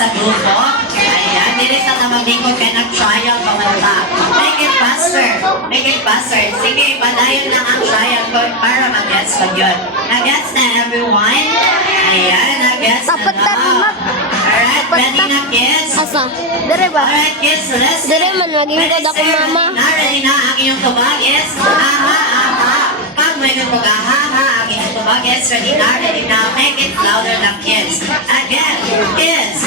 sa grupo. Ayan, dili sa namabingkod kay nag-trial pamanta. Make it faster. Make it faster. Sige, padayon lang ang trial code para mag-gets ko yun. Nag-gets na everyone? Ayan, nag-gets na Dapat na, no? ma'am. Alright, ready na kids? Asa? Dire ba? Alright kids, listen. Dire man, maging Ready, god ako, sir? mama. Ready na ang inyong tubagis? Aha, aha. Pag may nutog, aha, aha, ang inyong tubagis. Ready na, ready na. Make it louder na kids. Again, kids.